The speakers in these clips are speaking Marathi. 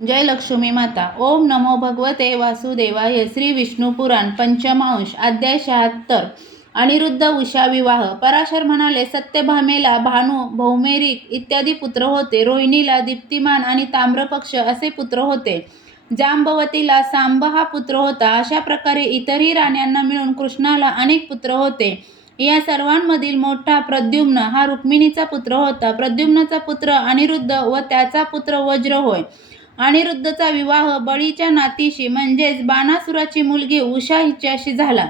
जय लक्ष्मी माता. ओम नमो भगवते वासुदेवाय. श्री विष्णू पुराण पंचमांश अध्याय 76. अनिरुद्ध उषा विवाह. पराशर म्हणाले, सत्यभामेला भानू, भौमेरिक इत्यादी पुत्र होते. रोहिणीला दीप्तिमान आणि ताम्रपक्ष असे पुत्र होते. जांबवतीला सांब हा पुत्र होता. अशा प्रकारे इतरही राण्यांना मिळून कृष्णाला अनेक पुत्र होते. या सर्वांमधील मोठा प्रद्युम्न हा रुक्मिणीचा पुत्र होता. प्रद्युम्नाचा पुत्र अनिरुद्ध व त्याचा पुत्र वज्र होय. अनिरुद्धचा विवाह बळीच्या नातीशी म्हणजेच बाणासुराची मुलगी उषा हिच्याशी झाला.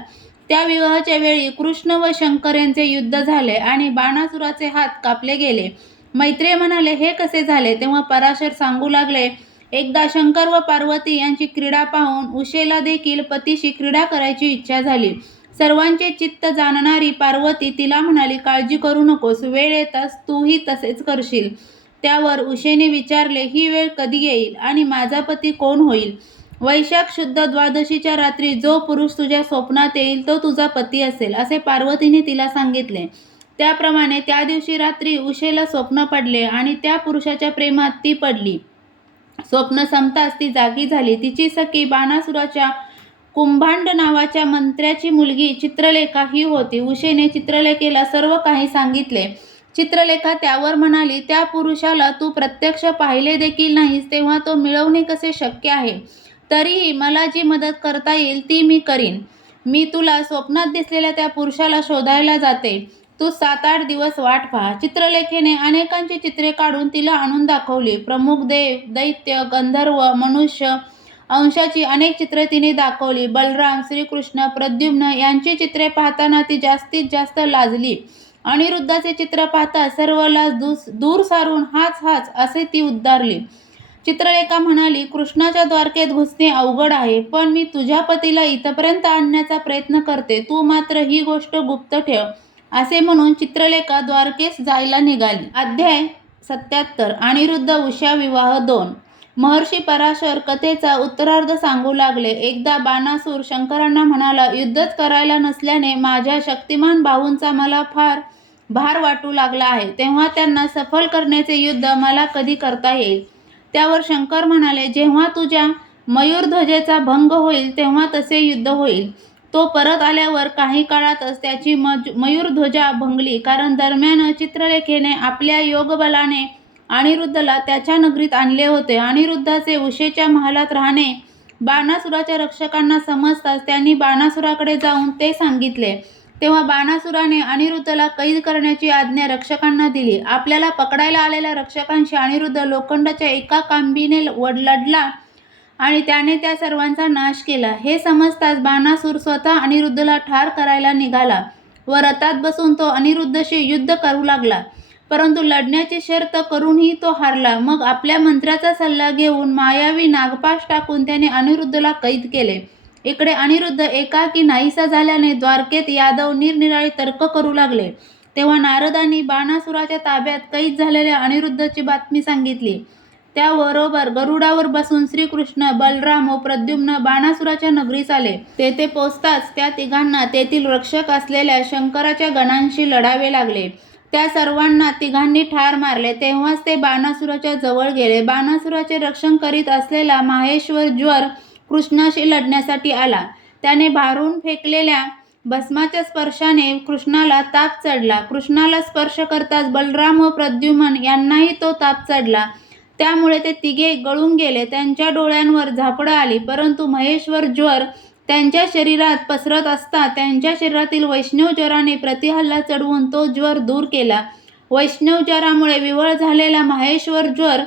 त्या विवाहाच्या वेळी कृष्ण व शंकर यांचे युद्ध झाले आणि बाणासुराचे हात कापले गेले. मैत्रेय म्हणाले, हे कसे झाले? तेव्हा पराशर सांगू लागले, एकदा शंकर व पार्वती यांची क्रीडा पाहून उषेला देखील पतीशी क्रीडा करायची इच्छा झाली. सर्वांचे चित्त जाणणारी पार्वती तिला म्हणाली, काळजी करू नकोस, वेळ येताच तूही तसेच करशील. त्यावर उषेने विचारले, ही वेळ कधी येईल आणि माझा पती कोण होईल? वैशाख शुद्ध द्वादशीच्या रात्री जो पुरुष तुझ्या स्वप्नात येईल तो तुझा पती असेल, असे पार्वतीने तिला सांगितले. त्याप्रमाणे त्या दिवशी रात्री उषेला स्वप्न पडले आणि त्या पुरुषाच्या प्रेमात ती पडली. स्वप्न संपताच ती जागी झाली. तिची सखी बाणासुराच्या कुंभांड नावाच्या मंत्र्याची मुलगी चित्रलेखा ही होती. उषेने चित्रलेखेला सर्व काही सांगितले. चित्रलेखा त्यावर म्हणाली, त्या पुरुषाला तू प्रत्यक्ष पाहिले देखील नाहीस, तेव्हा तो मिळवणे कसे शक्य आहे? तरीही मला जी मदत करता येईल ती मी करीन. मी तुला स्वप्नात दिसलेल्या त्या पुरुषाला शोधायला जाते. तू 7-8 दिवस वाट पहा. चित्रलेखेने अनेकांची चित्रे काढून तिला आणून दाखवली. प्रमुख देव, दैत्य, गंधर्व, मनुष्य अंशाची अनेक चित्रे तिने दाखवली. बलराम, श्रीकृष्ण, प्रद्युम्न यांची चित्रे पाहताना ती जास्तीत जास्त लाजली. अनिरुद्धाचे चित्र पाहता सर्व लाज दूर सारून हाच हाच असे ती उद्गारली. चित्रलेखा म्हणाली, कृष्णाच्या द्वारकेत घुसणे अवघड आहे, पण मी तुझ्या पतीला इथपर्यंत आणण्याचा प्रयत्न करते. तू मात्र ही गोष्ट गुप्त ठेव. असे म्हणून चित्रलेखा द्वारकेस जायला निघाली. अध्याय 77. अनिरुद्ध उषा विवाह 2. महर्षी पराशर कथेचा उत्तरार्ध सांगू लागले. एकदा बाणासूर शंकरांना म्हणाला, युद्धच करायला नसल्याने माझ्या शक्तिमान भाऊंचा मला फार भार वाटू लागला आहे. तेव्हा त्यांना सफल करण्याचे युद्ध मला कधी करता येईल? त्यावर शंकर म्हणाले, जेव्हा तुझ्या मयूरध्वजेचा भंग होईल तेव्हा तसे युद्ध होईल. तो परत आल्यावर काही काळातच त्याची मयूरध्वजा भंगली, कारण दरम्यान चित्रलेखेने आपल्या योगबलाने अनिरुद्धला त्याच्या नगरीत आणले होते. अनिरुद्धाचे उषेच्या महालात राहणे बाणासुराच्या रक्षकांना समजताच त्यांनी बाणासुराकडे जाऊन ते सांगितले. तेव्हा बाणासुराने अनिरुद्धला कैद करण्याची आज्ञा रक्षकांना दिली. आपल्याला पकडायला आलेल्या रक्षकांशी अनिरुद्ध लोखंडाच्या एका कांबीने लढला आणि त्याने त्या सर्वांचा नाश केला. हे समजताच बाणासूर स्वतः अनिरुद्धला ठार करायला निघाला व रथात बसून तो अनिरुद्धशी युद्ध करू लागला. परंतु लढण्याची शर्त करूनही तो हारला. मग आपल्या मंत्र्याचा सल्ला घेऊन मायावी नागपाश टाकून त्याने अनिरुद्धला कैद केले. इकडे अनिरुद्ध एकाकी नाहीसा झाल्याने द्वारकेत यादव निरनिराळी तर्क करू लागले. तेव्हा नारदांनी बाणासुराच्या ताब्यात कैद झालेल्या अनिरुद्धची बातमी सांगितली. त्याबरोबर गरुडावर बसून श्रीकृष्ण, बलराम व प्रद्युम्न बाणासुराच्या नगरीस आले. तेथे पोचताच त्या तिघांना तेथील रक्षक असलेल्या शंकराच्या गणांशी लढावे लागले. त्या सर्वांना तिघांनी ठार मारले. तेव्हाच ते बाणासुराच्या जवळ गेले. बाणासुराचे रक्षण करीत असलेला माहेश्वर ज्वर कृष्णाशी लढण्यासाठी आला. त्याने भारून फेकलेल्या भस्माच्या स्पर्शाने कृष्णाला ताप चढला. कृष्णाला स्पर्श करताच बलराम व प्रद्युम्न यांनाही तो ताप चढला. त्यामुळे ते तिघे गळून गेले. त्यांच्या डोळ्यांवर झापडं आली. परंतु महेश्वर ज्वर त्यांच्या शरीरात पसरत असता त्यांच्या शरीरातील वैष्णव ज्वराने प्रतिहल्ला चढवून तो ज्वर दूर केला. वैष्णव ज्वरामुळे विवळ झालेला माहेश्वर ज्वर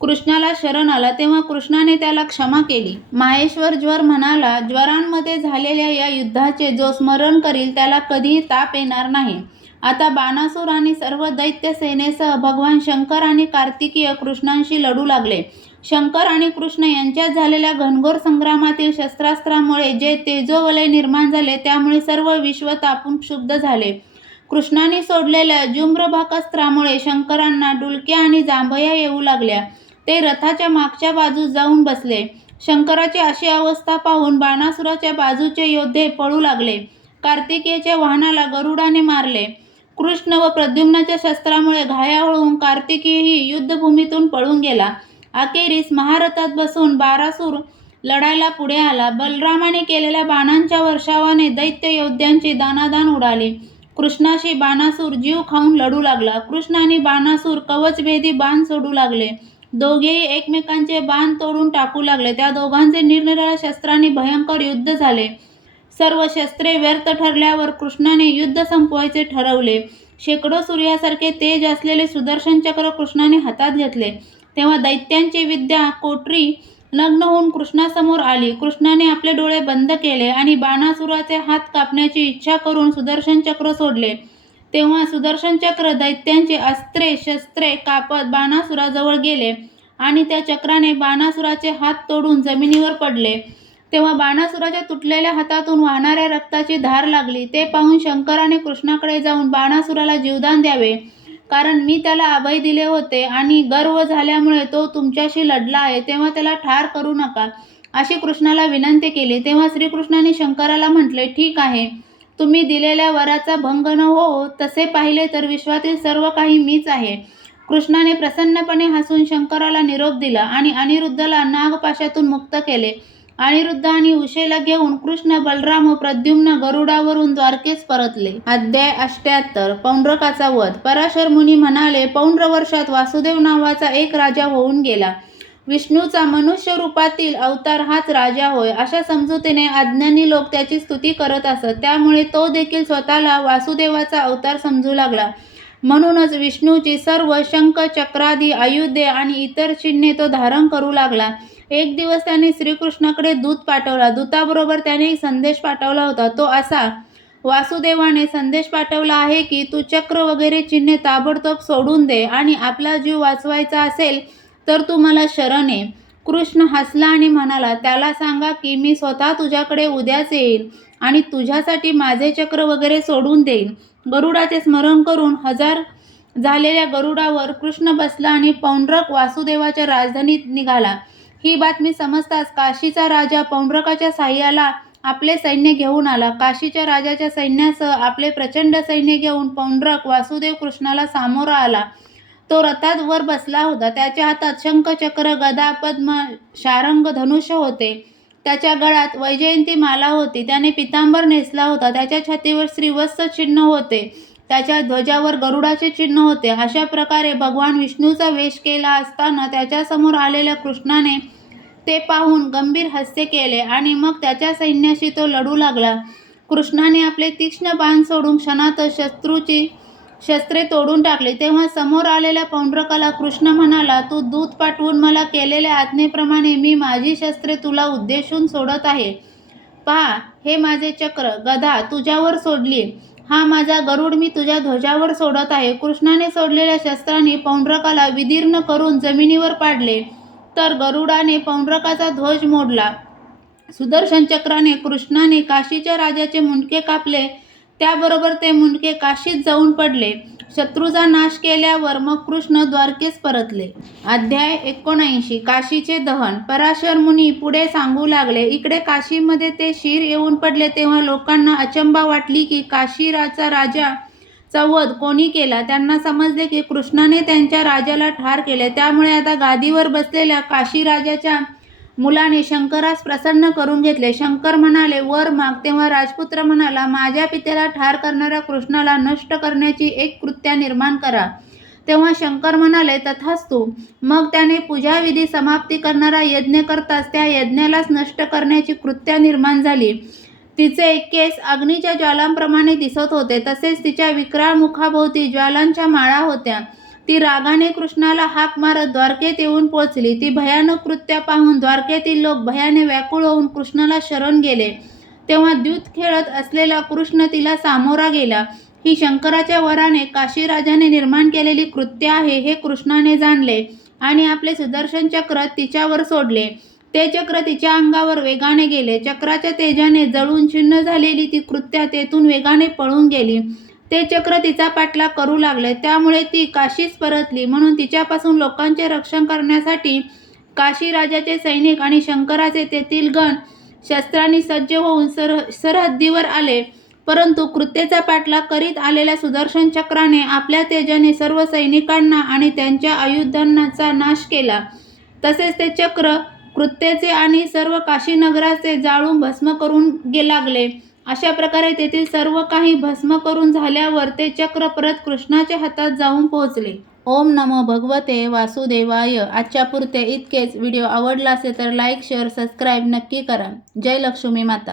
कृष्णाला शरण आला. तेव्हा कृष्णाने त्याला क्षमा केली. माहेश्वर ज्वर म्हणाला, ज्वरांमध्ये झालेल्या या युद्धाचे जो स्मरण करील त्याला कधीही ताप येणार नाही. आता बाणासूर आणि सर्व दैत्य सेनेसह भगवान शंकर आणि कार्तिकीय कृष्णांशी लढू लागले. शंकर आणि कृष्ण यांच्यात झालेल्या घनघोर संग्रामातील शस्त्रास्त्रामुळे जे तेजोवलय निर्माण झाले त्यामुळे सर्व विश्व तापून क्षुब्ध झाले. कृष्णाने सोडलेल्या जुम्रभाकस्त्रामुळे शंकरांना डुलक्या आणि जांभया येऊ लागल्या. ते रथाच्या मागच्या बाजूस जाऊन बसले. शंकराची अशी अवस्था पाहून बाणासुराच्या बाजूचे योद्धे पळू लागले. कार्तिकेयच्या वाहनाला गरुडाने मारले. कृष्ण व प्रद्युम्नाच्या शस्त्रामुळे घायाळ होऊन कार्तिकेयही युद्धभूमीतून पळून गेला. अखेरीस महारथात बसून बाणासूर लढायला पुढे आला. बलरामाने केलेल्या बाणांच्या वर्षावाने दैत्य योद्ध्यांची दाणादाण उडाली. कृष्णाशी बाणासूर जीव खाऊन लढू लागला. कृष्ण आणि बाणासूर कवचभेदी बाण सोडू लागले. दोघेही एकमेकांचे बाण तोडून टाकू लागले. त्या दोघांचे निरनिराळ्या शस्त्रांनी भयंकर युद्ध झाले. सर्व शस्त्रे व्यर्थ ठरल्यावर कृष्णाने युद्ध संपवायचे ठरवले. शेकडो सूर्यासारखे तेज असलेले सुदर्शन चक्र कृष्णाने हातात घेतले. तेव्हा दैत्यांची विद्या कोठरी नग्न होऊन कृष्णासमोर आली. कृष्णाने आपले डोळे बंद केले आणि बाणासुराचे हात कापण्याची इच्छा करून सुदर्शन चक्र सोडले. तेव्हा सुदर्शन चक्र दैत्यांची अस्त्रे शस्त्रे कापत बाणासुराजवळ गेले आणि त्या चक्राने बाणासुराचे हात तोडून जमिनीवर पडले. तेव्हा बाणासुराच्या तुटलेल्या हातातून वाहणाऱ्या रक्ताची धार लागली. ते पाहून शंकराने कृष्णाकडे जाऊन बाणासुराला जीवदान द्यावे, कारण मी त्याला अभय दिले होते आणि गर्व झाल्यामुळे तो तुमच्याशी लढला आहे, तेव्हा त्याला ठार करू नका, अशी कृष्णाला विनंती केली. तेव्हा श्रीकृष्णाने शंकराला म्हटले, ठीक आहे, तुम्ही दिलेल्या वराचा भंग न हो. तसे पाहिले तर विश्वातील सर्व काही मीच आहे. कृष्णाने प्रसन्नपणे हसून शंकराला निरोप दिला आणि अनिरुद्धला नागपाशातून मुक्त केले. अनिरुद्ध आणि उशेला घेऊन कृष्ण, बलराम व प्रद्युम्न गरुडावरून द्वारकेस परतले. अध्याय 78 पौंड्रकाचा वध. पराशर मुनी म्हणाले, पौंड्र वर्षात वासुदेव नावाचा एक राजा होऊन गेला. विष्णूचा मनुष्य रूपातील अवतार हाच राजा होय, अशा समजुतीने अज्ञानी लोक त्याची स्तुती करत असत. त्यामुळे तो देखील स्वतःला वासुदेवाचा अवतार समजू लागला. म्हणूनच विष्णूची सर्व शंख चक्रादी आयुधे आणि इतर चिन्हे तो धारण करू लागला. एक दिवस त्याने श्रीकृष्णाकडे दूत पाठवला. दूताबरोबर त्याने एक संदेश पाठवला होता. तो असा, वासुदेवाने संदेश पाठवला आहे की तू चक्र वगैरे चिन्हे ताबडतोब सोडून दे आणि आपला जीव वाचवायचा असेल तर तू मला शरण ये. कृष्ण हसला आणि म्हणाला, त्याला सांगा की मी स्वतः तुझ्याकडे उद्याच येईल आणि तुझ्यासाठी माझे चक्र वगैरे सोडून देईन. गरुडाचे स्मरण करून हजार झालेल्या गरुडावर कृष्ण बसला आणि पौंड्रक वासुदेवाच्या राजधानीत निघाला. ही बातमी समजताच काशीचा राजा पौंड्रकाच्या साह्याला आपले सैन्य घेऊन आला. काशीच्या राजाच्या सैन्यासह आपले प्रचंड सैन्य घेऊन पौंड्रक वासुदेव कृष्णाला सामोरा आला. तो रथात वर बसला होता. त्याच्या हातात शंख चक्र गदा पद्म शारंग धनुष्य होते. त्याच्या गळ्यात वैजयंती माला होती. त्याने पितांबर नेसला होता. त्याच्या छातीवर श्रीवत्स चिन्ह होते. त्याच्या ध्वजावर गरुडाचे चिन्ह होते. अशा प्रकारे भगवान विष्णूचा वेश केला असताना त्याच्यासमोर आलेल्या कृष्णाने ते पाहून गंभीर हास्य केले आणि मग त्याच्या सैन्याशी तो लढू लागला. कृष्णाने आपले तीक्ष्ण बाण सोडून क्षणातच शत्रूची शस्त्रे तोडून टाकली. तेव्हा समोर आलेल्या पौंड्रकाला कृष्ण म्हणाला, तू दूत पाठवून मला केलेल्या आज्ञेप्रमाणे मी माझी शस्त्रे तुला उद्देशून सोडत आहे. पहा, हे माझे चक्र गदा तुझ्यावर सोडली. हा माझा गरुड मी तुझ्या ध्वजावर सोडत आहे. कृष्णाने सोडलेल्या शस्त्रांनी पौंड्रकाला विदीर्ण करून जमिनीवर पाडले, तर गरुडाने पौंड्रकाचा ध्वज मोडला. सुदर्शन चक्राने कृष्णाने काशीच्या राजाचे मुंडके कापले. त्याबरोबर ते मुंडके काशीत जाऊन पडले. शत्रूचा नाश केल्यावर मग कृष्ण द्वारकेस परतले. अध्याय 79 काशीचे दहन. पराशर मुनी पुढे सांगू लागले, इकडे काशीमध्ये ते शीर येऊन पडले तेव्हा लोकांना अचंबा वाटली की काशीराचा राजाचा वध कोणी केला. त्यांना समजले की कृष्णाने त्यांच्या राजाला ठार केले. त्यामुळे आता गादीवर बसलेल्या काशीराजाच्या मुलाने शंकरास प्रसन्न करून घेतले. शंकर म्हणाले, वर माग. तेव्हा राजपुत्र म्हणाला, माझ्या पित्याला ठार करणाऱ्या कृष्णाला नष्ट करण्याची एक कृत्या निर्माण करा. तेव्हा शंकर म्हणाले, तथास्तु. मग त्याने पूजाविधी समाप्ती करणारा यज्ञ करताच त्या यज्ञालाच नष्ट करण्याची कृत्या निर्माण झाली. तिचे केस अग्नीच्या ज्वालांप्रमाणे दिसत होते. तसेच तिच्या विक्राळ मुखाभोवती ज्वालांच्या माळा होत्या. ती रागाने कृष्णाला हाक मारत द्वारकेत येऊन पोचली. ती भयानक कृत्या पाहून द्वारकेतील लोक भयाने व्याकुळ होऊन कृष्णाला शरण गेले. तेव्हा द्यूत खेळत असलेला कृष्ण तिला सामोरा गेला. ही शंकराच्या वराने काशीराजाने निर्माण केलेली कृत्य आहे हे कृष्णाने जाणले आणि आपले सुदर्शन चक्र तिच्यावर सोडले. ते चक्र तिच्या अंगावर वेगाने गेले. चक्राच्या तेजाने जळून छिन्न झालेली ती कृत्या तेथून वेगाने पळून गेली. ते चक्र तिचा पाठलाग करू लागले. त्यामुळे ती काशीस परतली. म्हणून तिच्यापासून लोकांचे रक्षण करण्यासाठी काशी राजाचे सैनिक आणि शंकराचे तेथील गण शस्त्रांनी सज्ज होऊन सरहद्दीवर आले. परंतु कृत्येचा पाठलाग करीत आलेल्या सुदर्शन चक्राने आपल्या तेजाने सर्व सैनिकांना आणि त्यांच्या आयुधांचा नाश केला. तसेच ते चक्र कृत्याचे आणि सर्व काशी नगराचे जाळून भस्म करून लागले. अशा प्रकारे तेथील सर्व काही भस्म करून झाल्यावर ते चक्र परत कृष्णाच्या हातात जाऊन पोहोचले. ओम नमो भगवते वासुदेवाय. आजच्या पुरते इतकेच. व्हिडिओ आवडला असेल तर लाईक शेअर सबस्क्राईब नक्की करा. जय लक्ष्मी माता.